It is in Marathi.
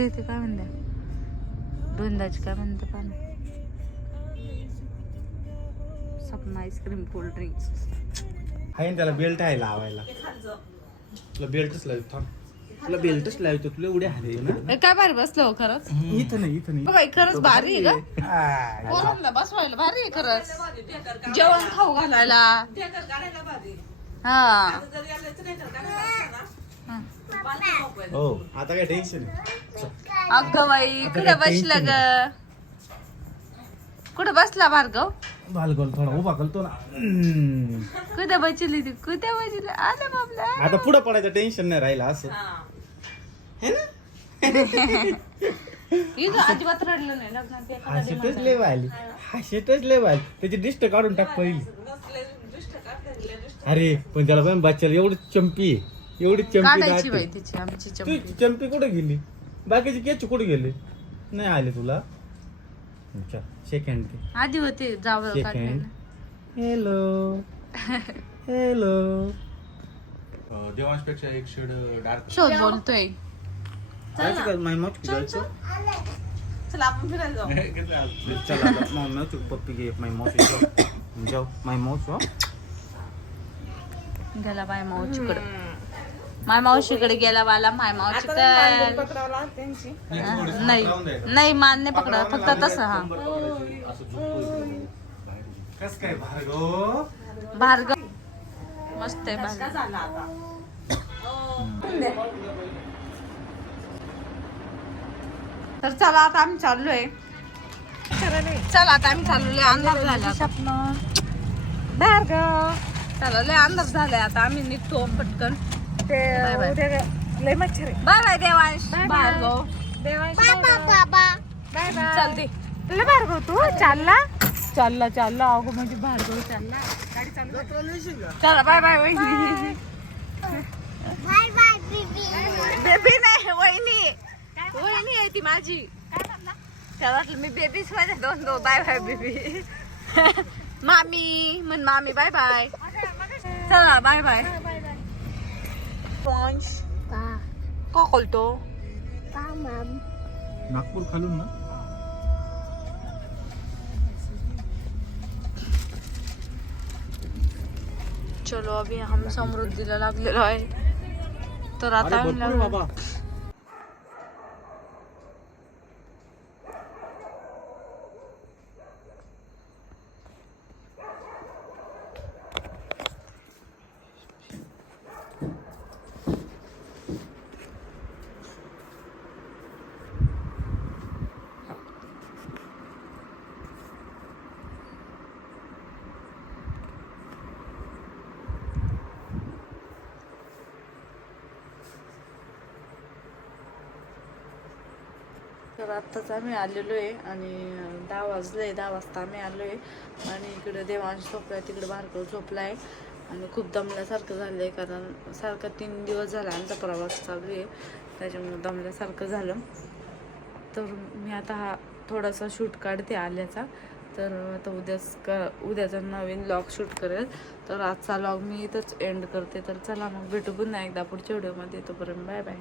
ते ते काय म्हणते? दोनदाची काय म्हणते पान? Sapna ice cream cold drinks. आहे ना त्याला बेल्ट आहे लावायला. तुला बेल्टच लावतो थांब. तुला बेल्टच लावतो तुला एवढे हाले ना? काय भारी बसलो हो खरंच. इथं नाही इथं नाही. बाई खरंच भारी आहे का बसवायला भारी आहे खरंच. जेवण खाऊ घालायला. हा. हो आता काय टेन्शन अगं बाई कुठे बसला ग? कुठे बसला भार्गव? बालगोल थोडा उभा करतो ना. हम्म. कुठे बसली ती? कुठे बसली? आले बाबला. आता पुढं पडायचं टेन्शन नाही राहिलं असं. इथं अजिबात रडलं नाही. लग्नात एखादा हाशेटच हाशेटच लेव आली त्याची डिस्ट काढून टाक पहिली. अरे पण त्याला पण बच्चाला एवढी चंपी आहे. एवढी चंपी काढायची राहते. बाई तिची आमची तू चमकी. चंपी कुठे गेली? बाकीचे केच कुठे गेले? नाही आले तुला. सेकंड आधी होते जावं सेकंड काढलेलं. हॅलो हॅलो देवांशपेक्षा एक शेड डार्क शोध बोलतोय. जायचं? चला. आपण फिरायला जाऊ. चला पप्पी घे माय जाऊ जाऊ माय हो. गेला बाय मावशीकडे माय मावशीकडे गेला वाला माय मावशीकडे नाही नाही मान नाही. पकडा फक्त तसं हा. कस काय भार्गव? भार्गव. मस्त आहे भार्गव. तर चला आता आम्ही चाललोय. चला आता आम्ही चाललोय अंदाज झाला स्वप्न भार्गव. चला लय अंदाज झालाय आता. आम्ही निघतो पटकन. ते बाय बाय. उद्या लय मच्छर आहे. Bye bye Devansh. Bhargav Devansh bye bye चालते तुला भार्गव तू चालला? चालला चालला. अगो म्हणजे भार्गव चालला. गाडी चालू चला बाय बाय वहिनी. बेबी. नाही वहिनी. वहिनी आहे ती माझी. त्याला वाटलं मी बेबीच माझ्या दोन दोन. Bye bye baby. मामी म्हण मामी बाय बाय. चला बाय बाय. पंच का बोलतो नागपूर खालून ना चलो अभी हम समृद्धीला लागलेलो आहे तर आता तर आत्ताच आम्ही आलेलो आहे आणि दहा वाजले दहा वाजता आम्ही आलो आहे. आणि इकडे देवांश झोपलाय तिकडे भार्गव झोपला आहे. आणि खूप दमल्यासारखं झालं आहे कारण सारखा तीन दिवस झाला आमचा प्रवास चालू आहे. त्याच्यामुळे दमल्यासारखं झालं. तर मी आता हा थोडासा शूट काढते आल्याचा. तर आता उद्याच क उद्याचा नवीन लॉग शूट करेल. तर आजचा लॉग मी इथंच एंड करते. तर चला मग भेटू पुन्हा एकदा पुढच्या व्हिडिओमध्ये तोपर्यंत बाय बाय.